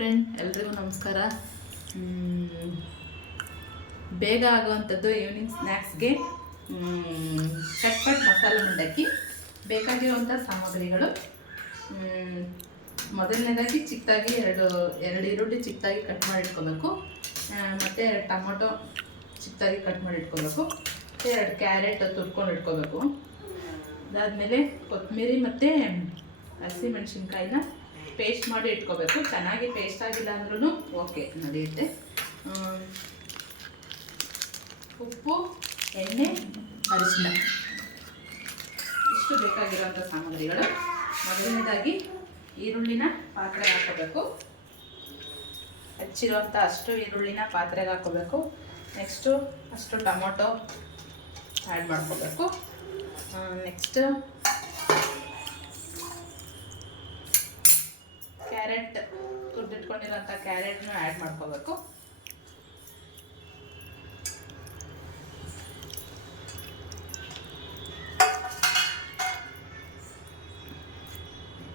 Friend, ಎಲ್ರಿಗೂ ನಮಸ್ಕಾರ. ಬೇಗ ಆಗುವಂಥದ್ದು ಈವ್ನಿಂಗ್ ಸ್ನ್ಯಾಕ್ಸ್ಗೆ ಚಟ್ಪಟ್ ಮಸಾಲೆ ಮಂಡಕ್ಕಿ. ಬೇಕಾಗಿರುವಂಥ ಸಾಮಗ್ರಿಗಳು, ಮೊದಲನೇದಾಗಿ ಚಿಕ್ಕದಾಗಿ ಎರಡು ಈರುಳ್ಳಿ ಚಿಕ್ಕದಾಗಿ ಕಟ್ ಮಾಡಿ ಇಟ್ಕೋಬೇಕು, ಮತ್ತು ಟೊಮೊಟೊ ಚಿಕ್ಕದಾಗಿ ಕಟ್ ಮಾಡಿ ಇಟ್ಕೋಬೇಕು, ಮತ್ತು 2 ಕ್ಯಾರೆಟ್ ತುರ್ಕೊಂಡು ಇಟ್ಕೋಬೇಕು. ಅದಾದಮೇಲೆ ಕೊತ್ತಂಬರಿ ಮತ್ತು ಹಸಿಮೆಣಸಿನ್ಕಾಯಿನ ಪೇಸ್ಟ್ ಮಾಡಿ ಇಟ್ಕೋಬೇಕು. ಚೆನ್ನಾಗಿ ಪೇಸ್ಟ್ ಆಗಿಲ್ಲ ಅಂದ್ರೂ ಓಕೆ, ನಡೆಯುತ್ತೆ. ಉಪ್ಪು, ಎಣ್ಣೆ, ಅರಿಶಿನ, ಇಷ್ಟು ಬೇಕಾಗಿರುವಂಥ ಸಾಮಗ್ರಿಗಳು. ಮೊದಲನೇದಾಗಿ ಈರುಳ್ಳಿನ ಪಾತ್ರೆಗೆ ಹಾಕೋಬೇಕು. ಹೆಚ್ಚಿರುವಂಥ ಅಷ್ಟು ಈರುಳ್ಳಿನ ಪಾತ್ರೆಗೆ ಹಾಕೋಬೇಕು. ನೆಕ್ಸ್ಟು ಅಷ್ಟು ಟೊಮೊಟೊ ಆ್ಯಡ್ ಮಾಡ್ಕೋಬೇಕು. ನೆಕ್ಸ್ಟ್ ಕ್ಯಾರೆಟ್, ತುರಿದಿಟ್ಕೊಂಡಿರೋಂಥ ಕ್ಯಾರೆಟ್ನ ಆ್ಯಡ್ ಮಾಡ್ಕೋಬೇಕು.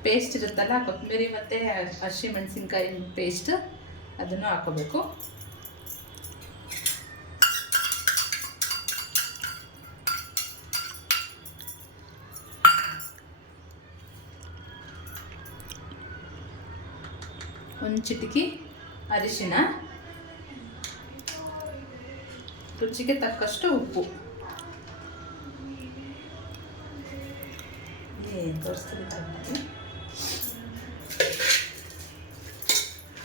ಪೇಸ್ಟ್ ಇರುತ್ತಲ್ಲ, ಕೊತ್ತಂಬರಿ ಮತ್ತು ಹಸಿಮೆಣಸಿನ್ಕಾಯಿ ಪೇಸ್ಟ್, ಅದನ್ನು ಹಾಕೋಬೇಕು. ಒಂದು ಚಿಟಿಕೆ ಅರಿಶಿನ, ರುಚಿಗೆ ತಕ್ಕಷ್ಟು ಉಪ್ಪು. ತೋರಿಸ್ತೀನಿ.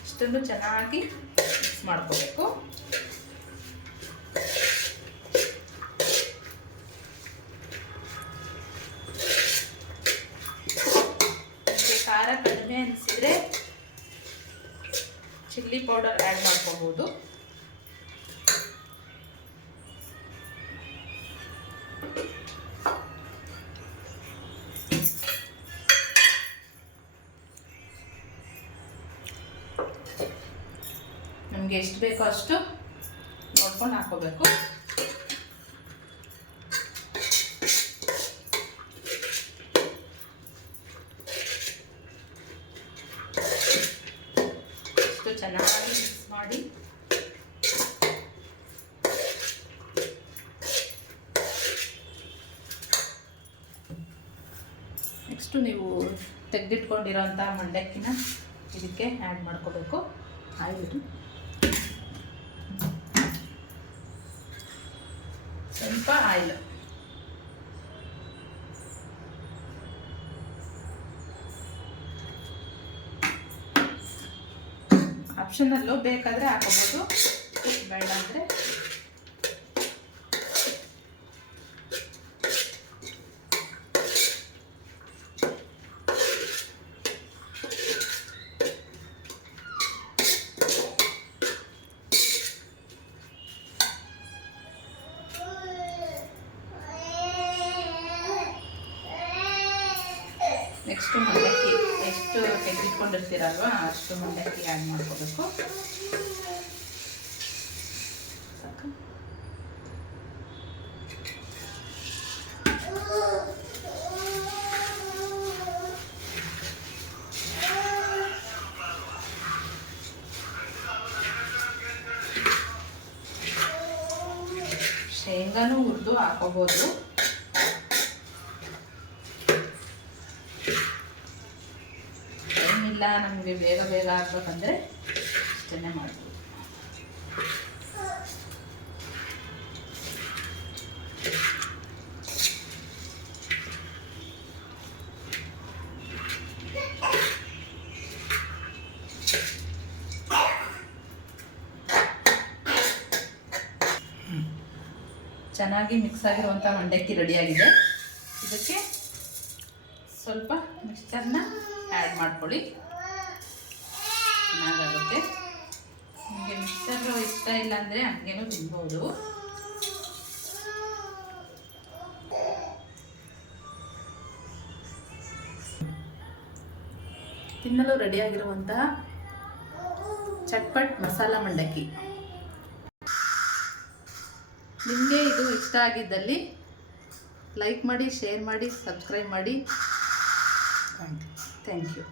ಇಷ್ಟನ್ನು ಚೆನ್ನಾಗಿ ಮಿಕ್ಸ್ ಮಾಡ್ಕೋಬೇಕು. ಖಾರ ಕಡಿಮೆ ಅನಿಸಿದರೆ ಚಿಲ್ಲಿ ಪೌಡರ್ ಆ್ಯಡ್ ಮಾಡ್ಕೋಬೋದು. ನಮಗೆ ಎಷ್ಟು ಬೇಕೋ ಅಷ್ಟು ನೋಡ್ಕೊಂಡು ಹಾಕೋಬೇಕು. ಚೆನ್ನಾಗಿ ಮಿಕ್ಸ್ ಮಾಡಿ ನೆಕ್ಸ್ಟು ನೀವು ತೆಗೆದಿಟ್ಕೊಂಡಿರೋಂಥ ಮಂಡಕ್ಕಿನ ಇದಕ್ಕೆ ಆ್ಯಡ್ ಮಾಡ್ಕೋಬೇಕು. ಆಯಿಲ್, ಸ್ವಲ್ಪ ಆಯಿಲ್, ಆಪ್ಷನಲ್ಲು, ಬೇಕಾದರೆ ಹಾಕೋಬೋದು, ಬೇಡ ಅಂದರೆ ನೆಕ್ಸ್ಟು ಮಂಡಕ್ಕಿ ಎಷ್ಟು ತೆಗೆದುಕೊಂಡಿರ್ತೀರಲ್ವ ಅಷ್ಟು ಮಂಡಕ್ಕಿ ಆ್ಯಡ್ ಮಾಡ್ಕೋಬೇಕು. ಶೇಂಗಾನು ಹುರಿದು ಹಾಕೋಬೋದು. ಏನಿಲ್ಲ, ನಮಗೆ ಬೇಗ ಬೇಗ ಆಗ್ಬೇಕಂದ್ರೆ ಇಷ್ಟನ್ನೇ ಮಾಡ್ಬೋದು. ಚೆನ್ನಾಗಿ ಮಿಕ್ಸ್ ಆಗಿರುವಂಥ ಮಂಡಕ್ಕಿ ರೆಡಿಯಾಗಿದೆ. ಇದಕ್ಕೆ ಸ್ವಲ್ಪ ಮಿಕ್ಸ್ಚರ್ನ ಆ್ಯಡ್ ಮಾಡ್ಕೊಳ್ಳಿ, ಚೆನ್ನಾಗಾಗುತ್ತೆ. ನಿಮಗೆ ಮಿಕ್ಸ್ಚರ್ ಇಷ್ಟ ಇಲ್ಲ ಅಂದರೆ ಹಂಗೇನೂ ತಿನ್ಬೋದು. ತಿನ್ನಲು ರೆಡಿಯಾಗಿರುವಂತಹ ಚಟ್ಪಟ್ ಮಸಾಲ ಮಂಡಕ್ಕಿ. ನಿಮಗೆ ಇದು ಇಷ್ಟ ಆಗಿದ್ದಲ್ಲಿ ಲೈಕ್ ಮಾಡಿ, ಶೇರ್ ಮಾಡಿ, ಸಬ್ಸ್ಕ್ರೈಬ್ ಮಾಡಿ. Thank you.